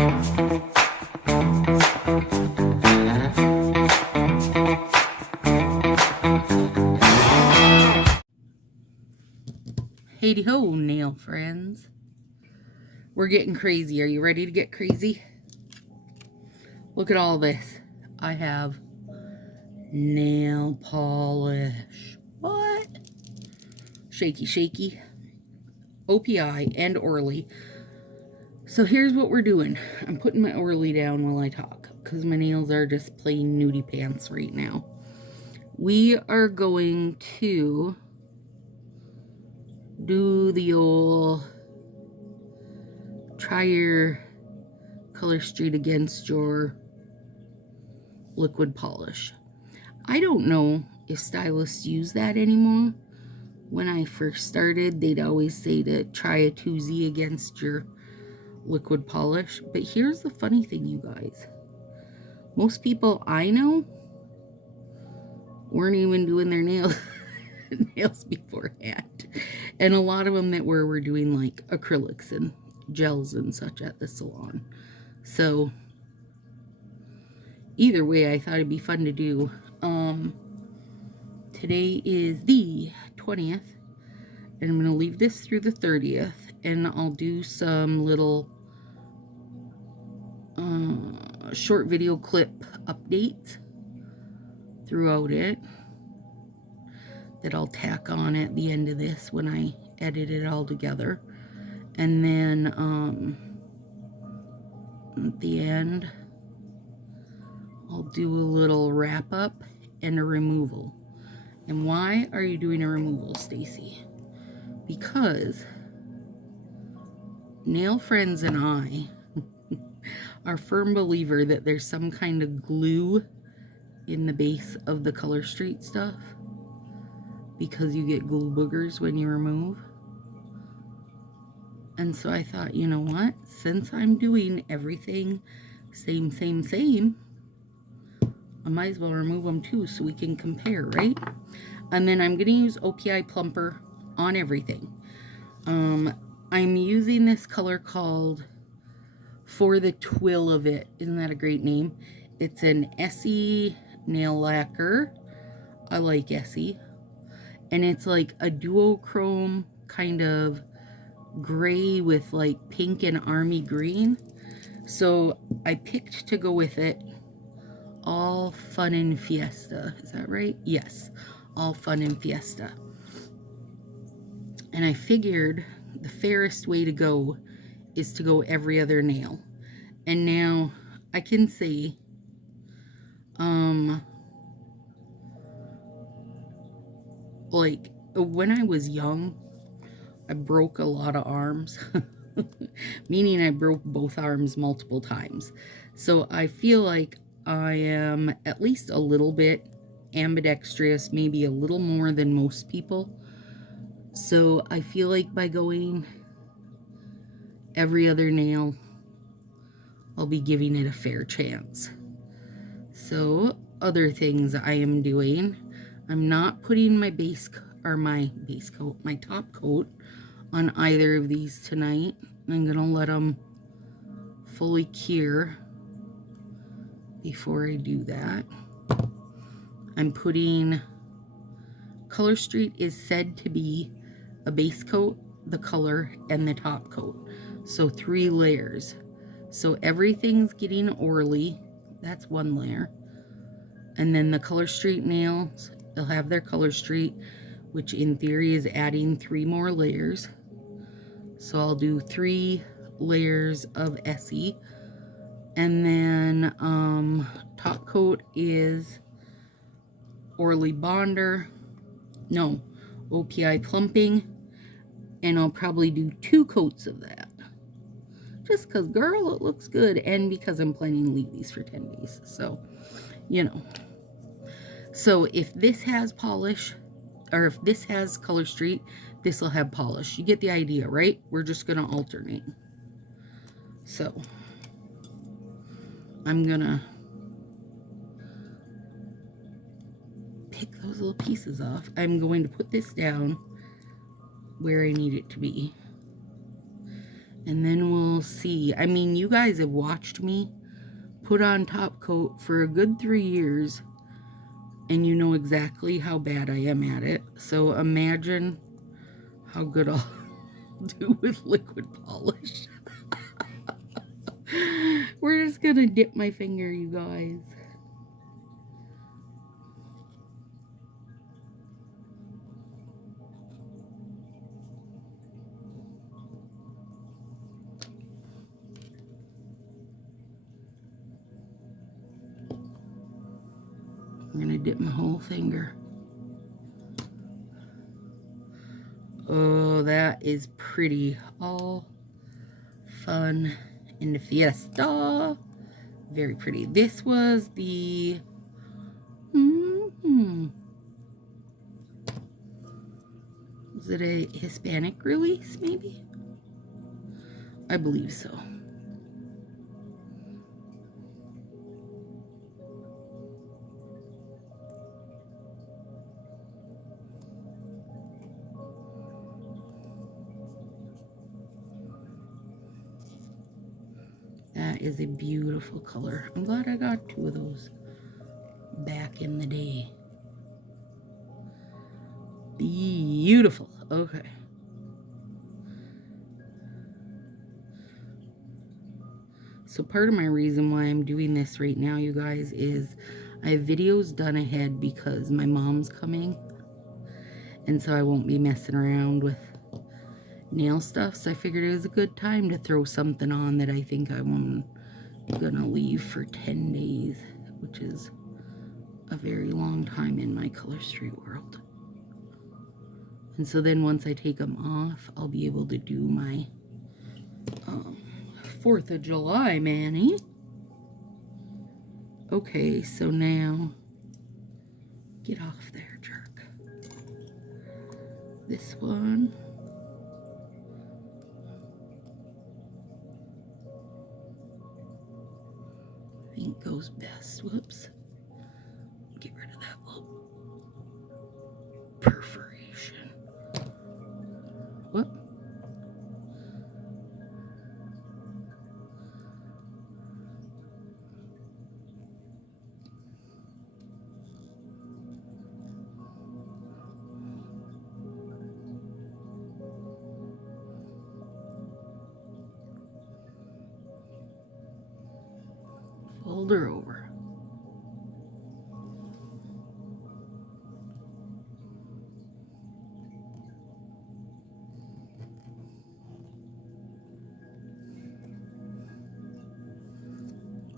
Hey ho, nail friends. We're getting crazy. Are you ready to get crazy? Look at all this. I have nail polish. What? Shaky, shaky. OPI and Orly. So here's what we're doing. I'm putting my Orly down while I talk because my nails are just plain nudie pants right now. We are going to do the old try your color street against your liquid polish. I don't know if stylists use that anymore. When I first started, they'd always say to try a 2Z against your liquid polish. But here's the funny thing, you guys. Most people I know weren't even doing their nails beforehand. And a lot of them that were doing like acrylics and gels and such at the salon. So either way, I thought it'd be fun to do. Today is the 20th, and I'm going to leave this through the 30th, and I'll do some little short video clip updates throughout it that I'll tack on at the end of this when I edit it all together. And then at the end, I'll do a little wrap up and a removal. And why are you doing a removal, Stacy? Because nail friends and I are firm believer that there's some kind of glue in the base of the color street stuff because you get glue boogers when you remove. And so I thought, you know what? Since I'm doing everything same, I might as well remove them too so we can compare, right? And then I'm going to use OPI Plumper on everything. I'm using this color called For the Twill of It. Isn't that a great name? It's an Essie nail lacquer. I like Essie. And it's like a duochrome kind of gray with like pink and army green. So I picked to go with it All Fun and Fiesta. Is that right? Yes. All Fun and Fiesta. And I figured the fairest way to go is to go every other nail. And now I can say, like when I was young, I broke a lot of arms, meaning I broke both arms multiple times. So I feel like I am at least a little bit ambidextrous, maybe a little more than most people. So I feel like by going every other nail, I'll be giving it a fair chance. So other things I am doing, I'm not putting my my top coat on either of these tonight. I'm gonna let them fully cure before I do that. I'm putting, Color Street is said to be a base coat, the color, and the top coat. So 3 layers. So everything's getting Orly. That's 1 layer. And then the Color Street nails, they'll have their Color Street, which in theory is adding 3 more layers. So I'll do 3 layers of Essie. And then top coat is Orly Bonder. No, OPI Plumping. And I'll probably do 2 coats of that. Just because, girl, it looks good. And because I'm planning to leave these for 10 days. So, you know. So if this has polish, or if this has Color Street, this will have polish. You get the idea, right? We're just going to alternate. So I'm going to pick those little pieces off. I'm going to put this down where I need it to be. And then we'll see. I mean, you guys have watched me put on top coat for a good 3 years, and you know exactly how bad I am at it. So imagine how good I'll do with liquid polish. We're just gonna dip my finger, you guys. I'm gonna dip my whole finger. Oh, that is pretty. All fun in the fiesta. Very pretty. This was the was it a Hispanic release, maybe? I believe so. That is a beautiful color. I'm glad I got 2 of those back in the day. Beautiful. Okay. So part of my reason why I'm doing this right now, you guys, is I have videos done ahead because my mom's coming. And so I won't be messing around with nail stuff. So I figured it was a good time to throw something on that I think I'm gonna leave for 10 days, which is a very long time in my Color Street world. And so then once I take them off, I'll be able to do my 4th of July mani. Okay, so now, get off there, jerk. This one. I think goes best. Whoops. Get rid of that little perforation. Whoop. Fold her over.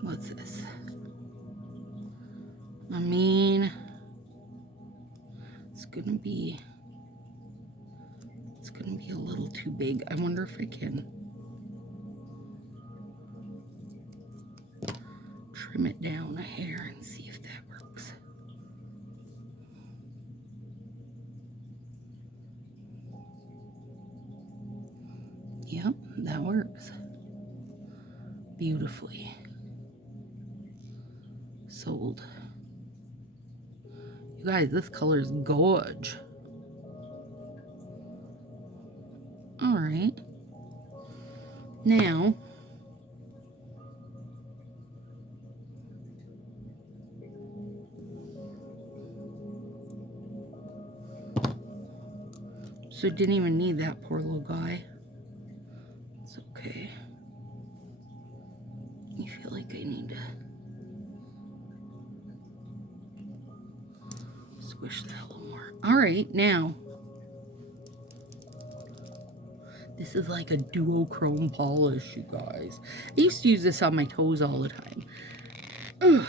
What's this? I mean, it's gonna be a little too big. I wonder if I can trim it down a hair and see if that works. Yep, that works beautifully. Sold. You guys, this color is gorge. All right. Now, so didn't even need that poor little guy. It's okay. I feel like I need to squish that a little more. All right, now this is like a duochrome polish, you guys. I used to use this on my toes all the time. Ugh.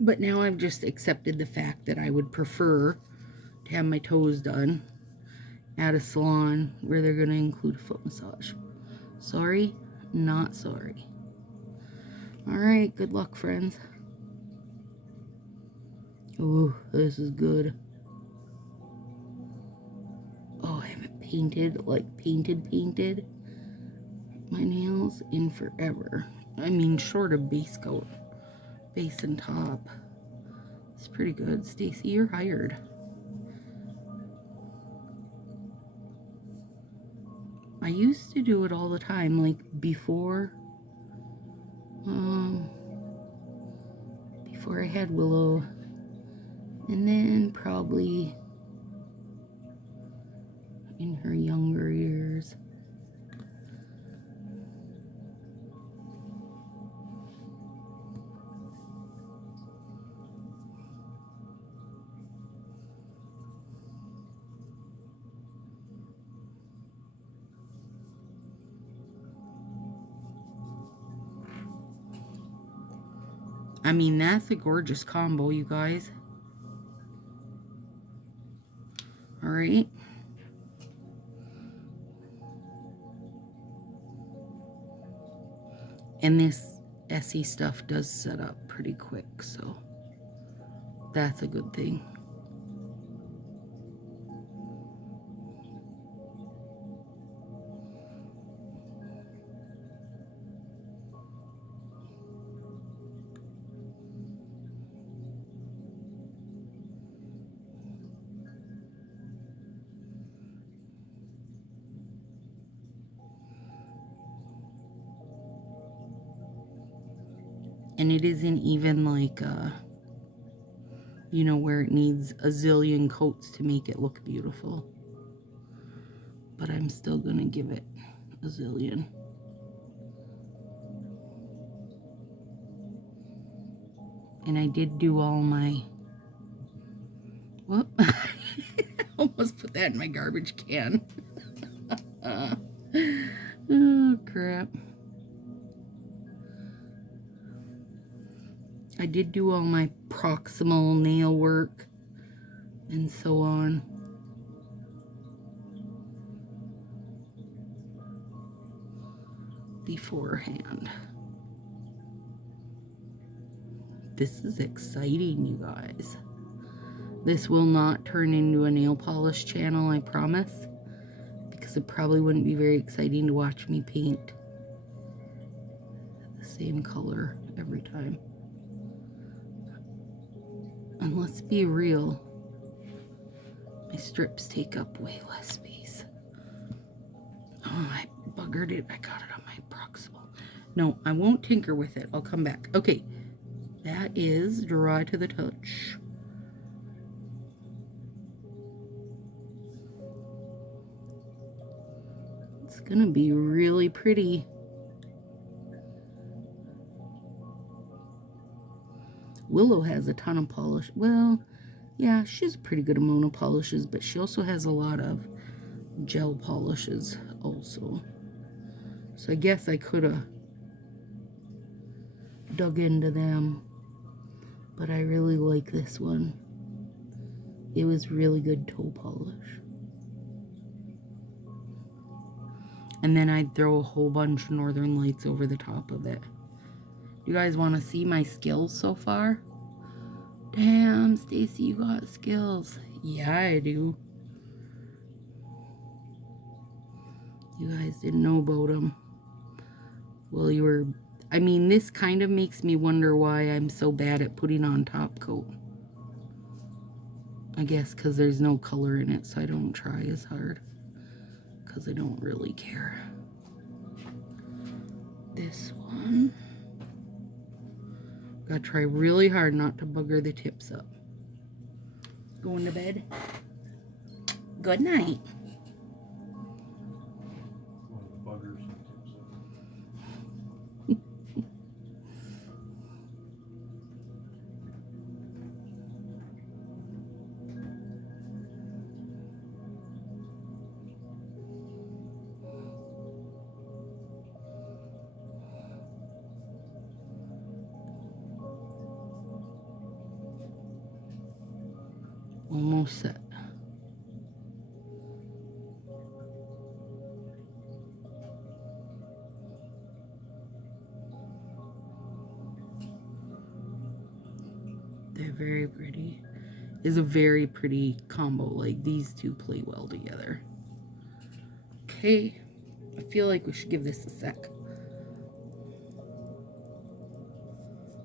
But now I've just accepted the fact that I would prefer to have my toes done at a salon where they're going to include a foot massage. Sorry, not sorry. All right, good luck, friends. Ooh, this is good. Oh, I haven't painted, like painted my nails in forever. I mean, short of base coat, base and top. It's pretty good. Stacy, you're hired. I used to do it all the time, like before I had Willow, and then probably in her younger years. I mean, that's a gorgeous combo, you guys. All right. And this Essie stuff does set up pretty quick, so that's a good thing. And it isn't even like, you know, where it needs a zillion coats to make it look beautiful. But I'm still going to give it a zillion. And I did do all my... Whoop. I almost put that in my garbage can. Oh, crap. I did do all my proximal nail work and so on. Beforehand. This is exciting, you guys. This will not turn into a nail polish channel, I promise, because it probably wouldn't be very exciting to watch me paint the same color every time. And let's be real, my strips take up way less space. Oh, I buggered it. I got it on my proximal. No, I won't tinker with it. I'll come back. Okay, that is dry to the touch. It's gonna be really pretty. Willow has a ton of polish. Well, yeah, she's a pretty good amount of polishes, but she also has a lot of gel polishes also. So I guess I could have dug into them, but I really like this one. It was really good toe polish. And then I'd throw a whole bunch of Northern Lights over the top of it. You guys want to see my skills so far? Damn, Stacy, you got skills. Yeah, I do. You guys didn't know about them. Well, you were... I mean, this kind of makes me wonder why I'm so bad at putting on top coat. I guess because there's no color in it, so I don't try as hard. Because I don't really care. This one... Gotta try really hard not to bugger the tips up. Going to bed. Good night. Buggers and tips Almost set. They're very pretty. It's a very pretty combo. Like, these two play well together. Okay. I feel like we should give this a sec.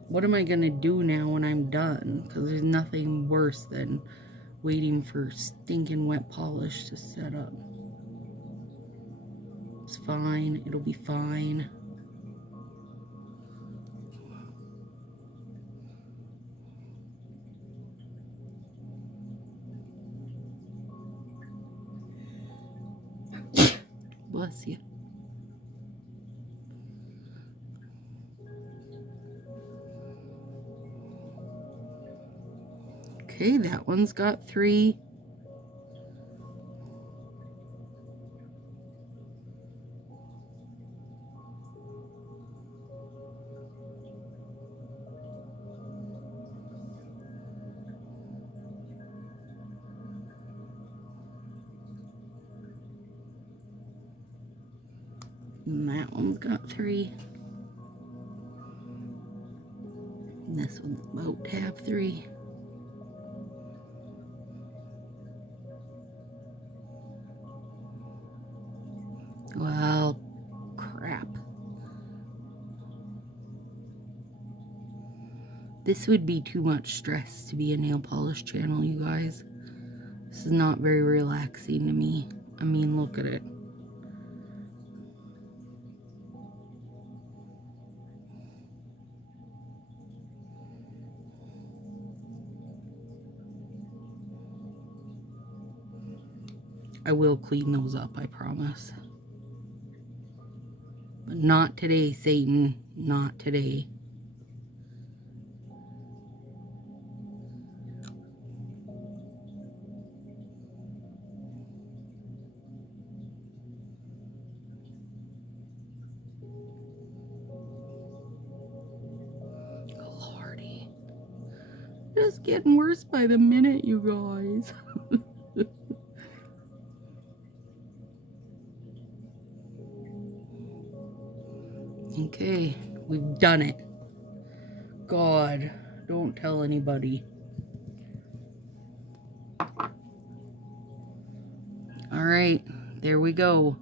What am I going to do now when I'm done? Because there's nothing worse than waiting for stinking wet polish to set up. fine. It'll be fine. Bless you. Okay, that one's got 3. And that one's got 3. And this one's about to have 3. Well, crap. This would be too much stress to be a nail polish channel, you guys. This is not very relaxing to me. I mean, look at it. I will clean those up, I promise. But not today, Satan. Not today. Lordy. Just getting worse by the minute, you guys. Okay, we've done it. God, don't tell anybody. Alright, there we go.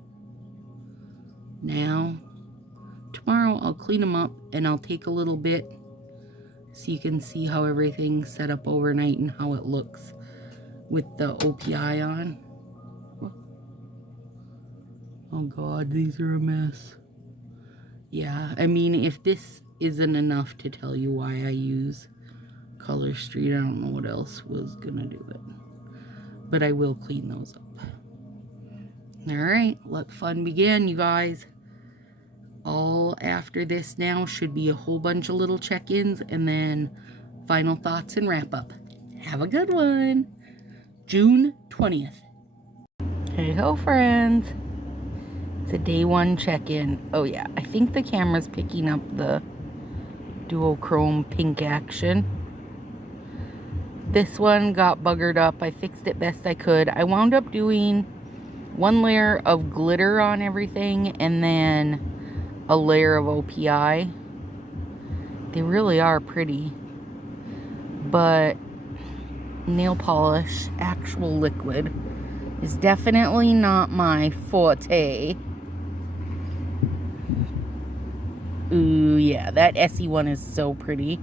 Now, tomorrow I'll clean them up and I'll take a little bit so you can see how everything's set up overnight and how it looks with the OPI on. Oh God, these are a mess. Yeah, I mean, if this isn't enough to tell you why I use Color Street, I don't know what else was gonna do it. But I will clean those up. Alright, let fun begin, you guys. All after this now should be a whole bunch of little check-ins and then final thoughts and wrap-up. Have a good one. June 20th. Hey ho, friends. It's a day 1 check-in. Oh yeah, I think the camera's picking up the duochrome pink action. This one got buggered up. I fixed it best I could. I wound up doing 1 layer of glitter on everything and then a layer of OPI. They really are pretty. But nail polish, actual liquid, is definitely not my forte. Ooh, yeah, that Essie one is so pretty.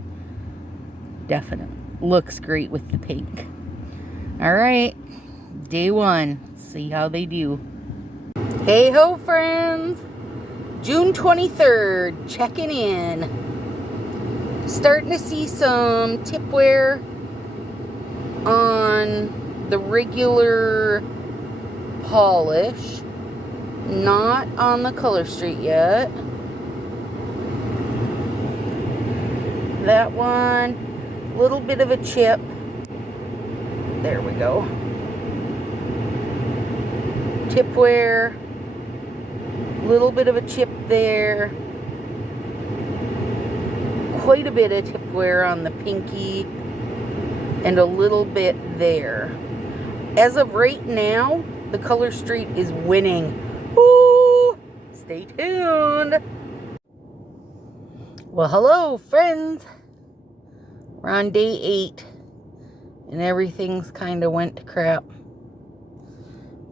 Definitely. Looks great with the pink. Alright, day 1. Let's see how they do. Hey ho, friends! June 23rd, checking in. Starting to see some tipware on the regular polish. Not on the Color Street yet. That one, little bit of a chip. There we go. Tipware, little bit of a chip there. Quite a bit of tipware on the pinky and a little bit there. As of right now, the Color Street is winning. Woo! Stay tuned. Well, hello, friends. We're on day 8, and everything's kind of went to crap.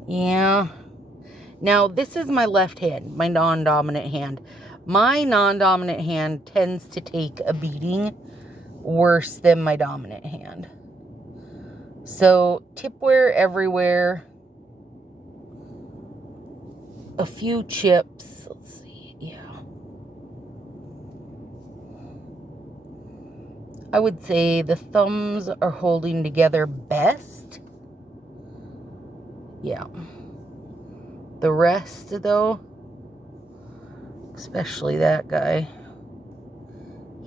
Yeah. Now, this is my left hand, my non-dominant hand. My non-dominant hand tends to take a beating worse than my dominant hand. So, tipware everywhere. a few chips. Let's see, yeah. I would say the thumbs are holding together best. Yeah. The rest, though, especially that guy,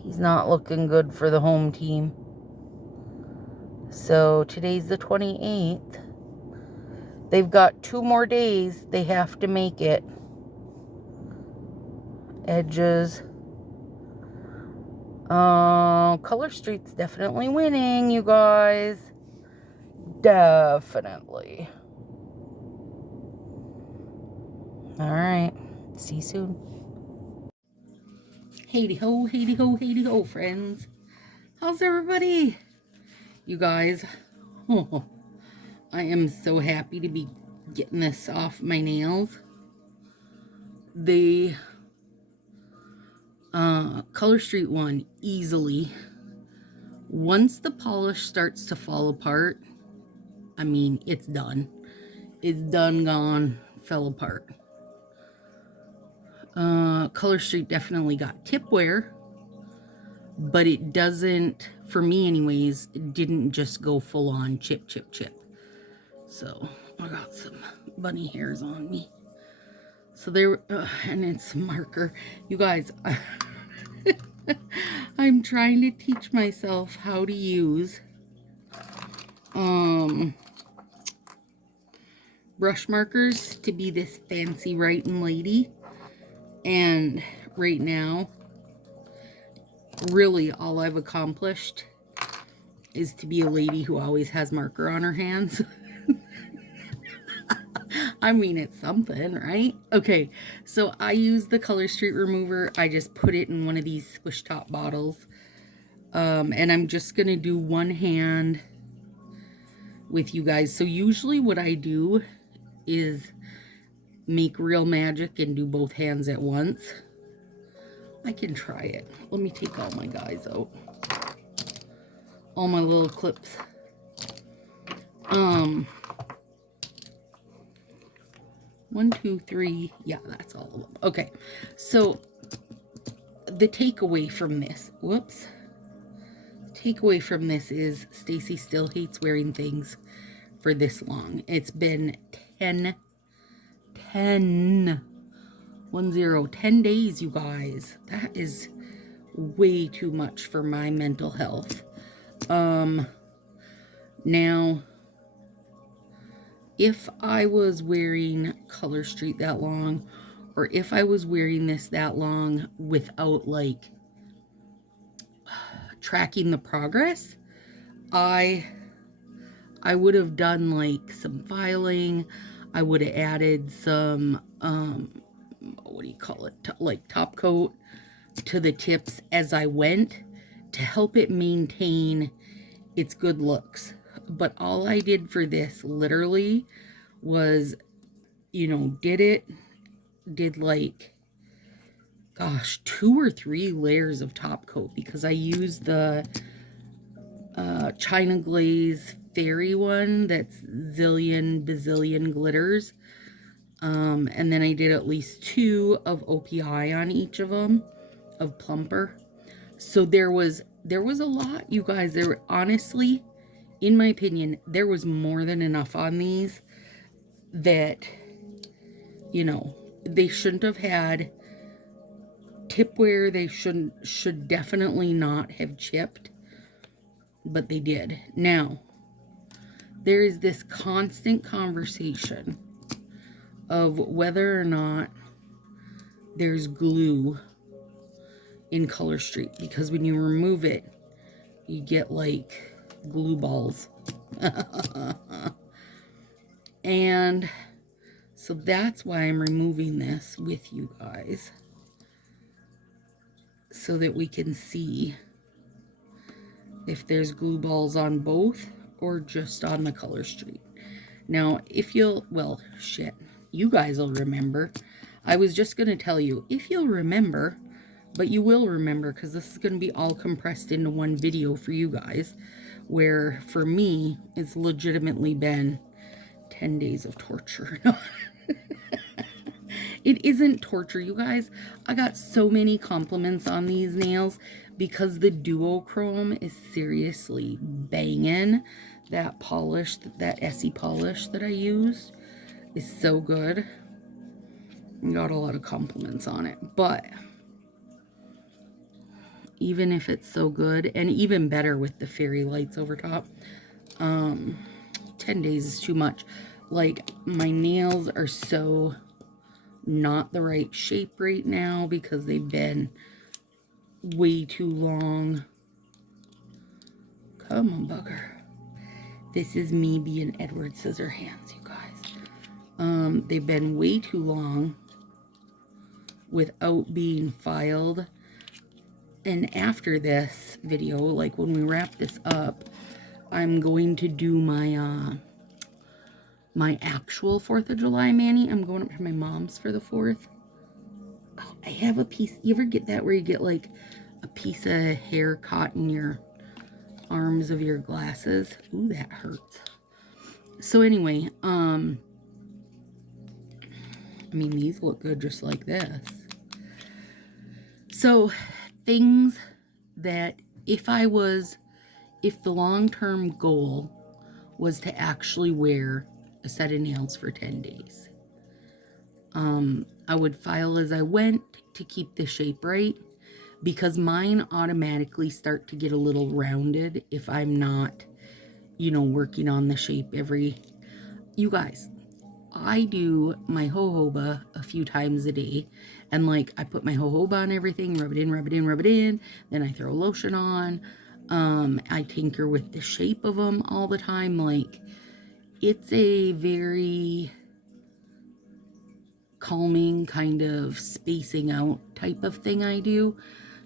he's not looking good for the home team. So today's the 28th. They've got 2 more days. They have to make it. Edges. Color Street's definitely winning, you guys. Definitely. Alright. See you soon. Hey ho, hey ho, friends. How's everybody? You guys, oh, I am so happy to be getting this off my nails. The Color Street one, easily. Once the polish starts to fall apart, I mean, it's done. It's done, gone, fell apart. Color Street definitely got tip wear, but it doesn't, for me anyways, it didn't just go full on chip. So I got some bunny hairs on me. So there, and it's marker. You guys, I'm trying to teach myself how to use brush markers to be this fancy writing lady. And right now, really all I've accomplished is to be a lady who always has marker on her hands. I mean, it's something, right? Okay, so I use the Color Street remover. I just put it in one of these squish top bottles. And I'm just going to do one hand with you guys. So usually what I do is make real magic and do both hands at once. I can try it. Let me take all my guys out. All my little clips. 1, 2, 3. Yeah, that's all of them. Okay, so the takeaway from this, takeaway from this is Stacy still hates wearing things for this long. It's been 10 days, you guys. That is way too much for my mental health. Now, if I was wearing Color Street that long, or if I was wearing this that long without, like, tracking the progress, I would have done, like, some filing. I would have added some, what do you call it, like top coat to the tips as I went to help it maintain its good looks. But all I did for this literally was, you know, did like, gosh, 2 or 3 layers of top coat, because I used the China Glaze Fairy one that's bazillion glitters. And then I did at least 2 of OPI on each of them, of Plumper. So there was a lot, you guys. There were, honestly, in my opinion, there was more than enough on these that, you know, they shouldn't have had tip wear. They should definitely not have chipped, but they did. Now, there is this constant conversation of whether or not there's glue in Color Street, because when you remove it, you get like glue balls. And so that's why I'm removing this with you guys, so that we can see if there's glue balls on both or just on the Color Street. Now, if you'll, well, shit, you guys will remember. I was just going to tell you, if you'll remember, but you will remember, because this is going to be all compressed into one video for you guys, where for me, it's legitimately been 10 days of torture. It isn't torture, you guys. I got so many compliments on these nails because the duochrome is seriously banging. That polish, that Essie polish that I use is so good. I got a lot of compliments on it, but even if it's so good, and even better with the fairy lights over top, 10 days is too much. Like, my nails are so not the right shape right now because they've been way too long. Come on, bugger. This is me being Edward Scissorhands, you guys. They've been way too long without being filed. And after this video, like when we wrap this up, I'm going to do my my actual 4th of July mani. I'm going up to my mom's for the 4th. Oh, I have a piece. You ever get that where you get like a piece of hair caught in your arms of your glasses? Ooh, that hurts. So anyway, I mean, these look good just like this. So things that if the long-term goal was to actually wear a set of nails for 10 days, I would file as I went to keep the shape right, because mine automatically start to get a little rounded if I'm not, you know, working on the shape you guys, I do my jojoba a few times a day, and like I put my jojoba on everything, rub it in, rub it in, rub it in, then I throw lotion on. I tinker with the shape of them all the time. Like, it's a very calming kind of spacing out type of thing I do.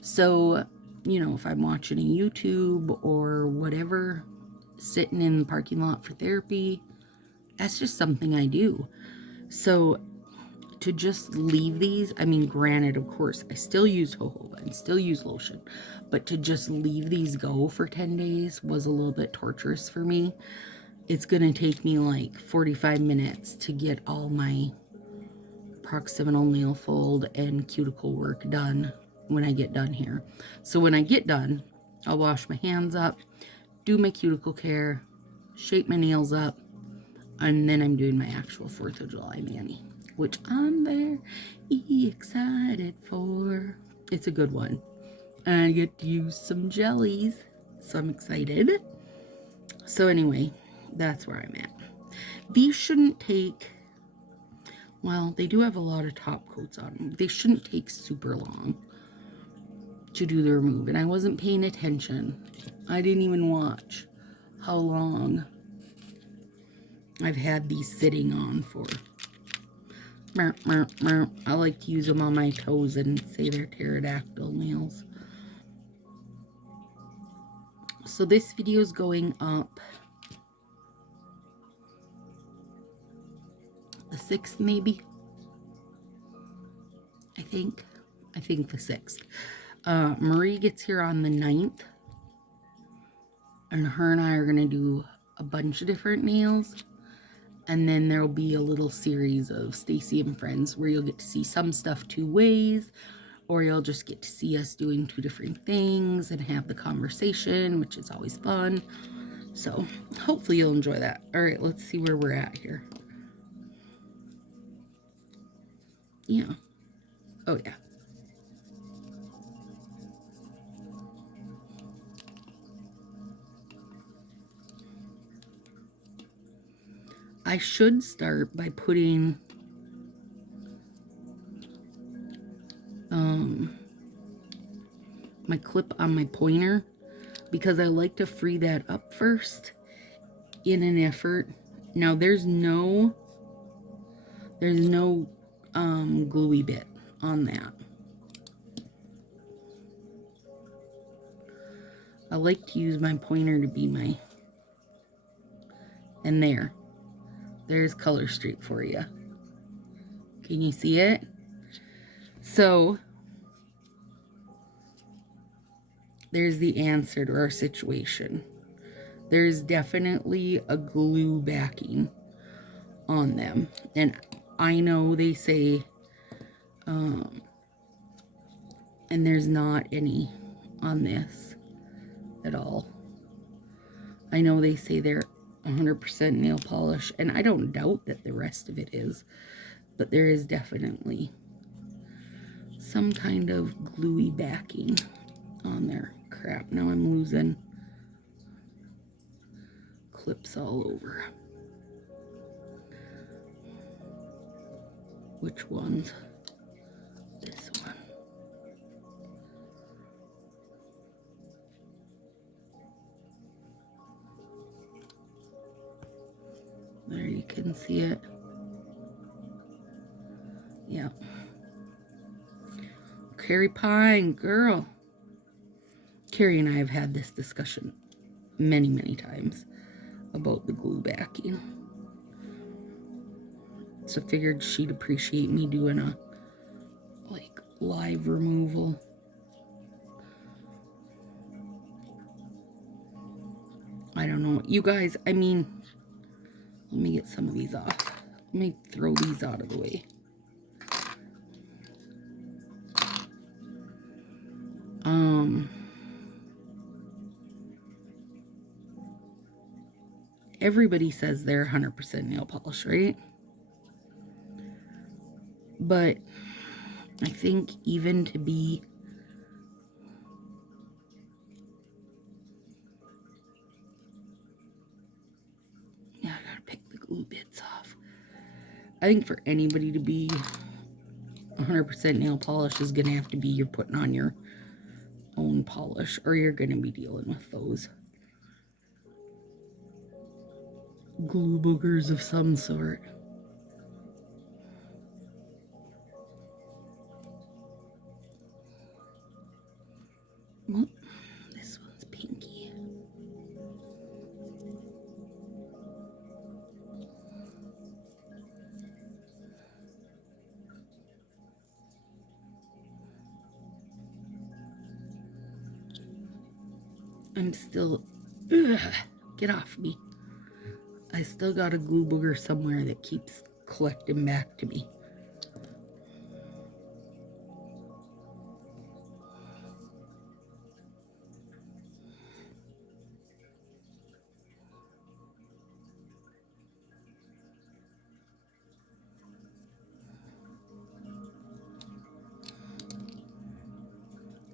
So, you know, if I'm watching a YouTube or whatever, sitting in the parking lot for therapy, that's just something I do. So to just leave these, I mean, granted, of course, I still use jojoba and still use lotion, but to just leave these go for 10 days was a little bit torturous for me. It's going to take me like 45 minutes to get all my proximal nail fold and cuticle work done when I get done here. So when I get done, I'll wash my hands up, do my cuticle care, shape my nails up, and then I'm doing my actual 4th of July mani, which I'm very excited for. It's a good one. And I get to use some jellies, so I'm excited. So anyway, that's where I'm at. These shouldn't take, well, they do have a lot of top coats on them. They shouldn't take super long to do the remove. And I wasn't paying attention. I didn't even watch how long I've had these sitting on for. I like to use them on my toes and say they're pterodactyl nails. So this video is going up the 6th, maybe. I think the 6th. Marie gets here on the 9th, and her and I are gonna do a bunch of different nails, and then there'll be a little series of Stacy and Friends where you'll get to see some stuff 2 ways, or you'll just get to see us doing 2 different things and have the conversation, which is always fun. So hopefully you'll enjoy that. All right, let's see where we're at here. Yeah. Oh, yeah. I should start by putting my clip on my pointer, because I like to free that up first in an effort. Now there's no gluey bit on that. I like to use my pointer to be my, and there's Color Street for you. Can you see it? So there's the answer to our situation. There's definitely a glue backing on them. And I know they say And there's not any on this at all. I know they say they're 100% nail polish, and I don't doubt that the rest of it is, but there is definitely some kind of gluey backing on there. Crap, now I'm losing clips all over. Which one's this one? There, you can see it. Yeah. Carrie Pine, girl. Carrie and I have had this discussion many, many times about the glue backing. So figured she'd appreciate me doing a like live removal. I don't know. You guys, I mean, let me get some of these off. Let me throw these out of the way. Everybody says they're 100% nail polish, right? But I think even to be I gotta pick the glue bits off. I think for anybody to be 100% nail polish is gonna have to be you're putting on your own polish, or you're gonna be dealing with those glue boogers of some sort. Well, this one's pinky. I'm still, get off me. I still got a glue booger somewhere that keeps collecting back to me.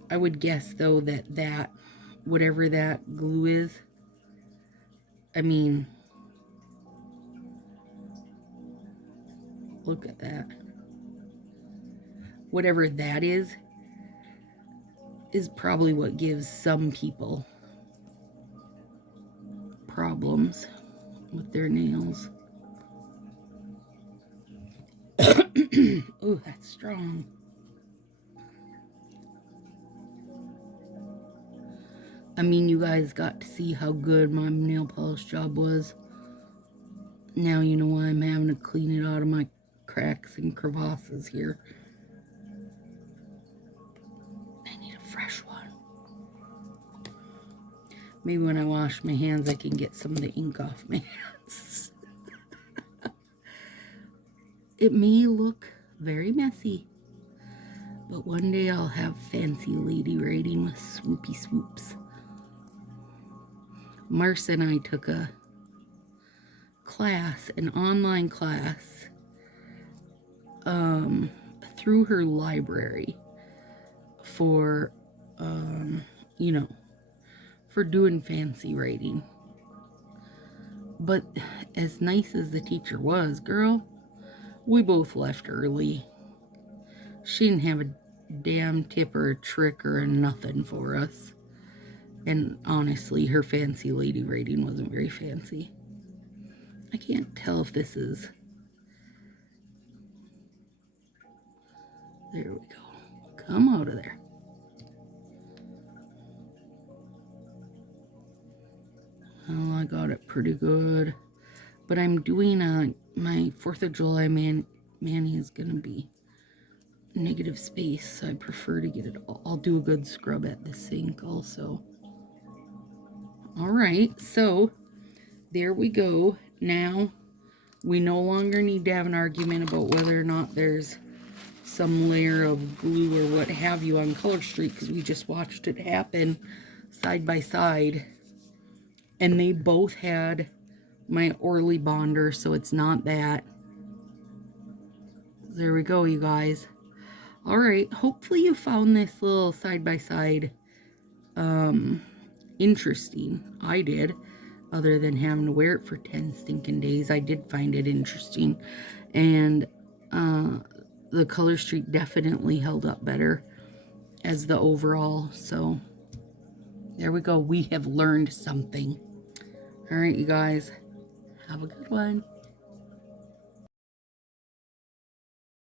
I would guess though that whatever that glue is, I mean, look at that. Whatever that is probably what gives some people problems with their nails. Oh, that's strong. I mean, you guys got to see how good my nail polish job was. Now you know why I'm having to clean it out of my cracks and crevasses here. I need a fresh one. Maybe when I wash my hands, I can get some of the ink off my hands. It may look very messy, but one day I'll have fancy lady writing with swoopy swoops. Marcia and I took a class, an online class, through her library for, you know, for doing fancy writing. But as nice as the teacher was, girl, we both left early. She didn't have a damn tip or a trick or a nothing for us. And honestly, her fancy lady writing wasn't very fancy. I can't tell if this is... There we go. Come out of there. Well, I got it pretty good. But I'm doing my 4th of July Manny is going to be negative space. So I prefer to get it all. I'll do a good scrub at the sink also. Alright, so there we go. Now we no longer need to have an argument about whether or not there's some layer of glue or what have you on Color Street, because we just watched it happen side by side. And they both had my Orly bonder, so it's not that. There we go, you guys. All right, hopefully you found this little side-by-side interesting. I did. Other than having to wear it for 10 stinking days, I did find it interesting. And the Color Street definitely held up better as the overall. So there we go. We have learned something. All right, you guys. Have a good one.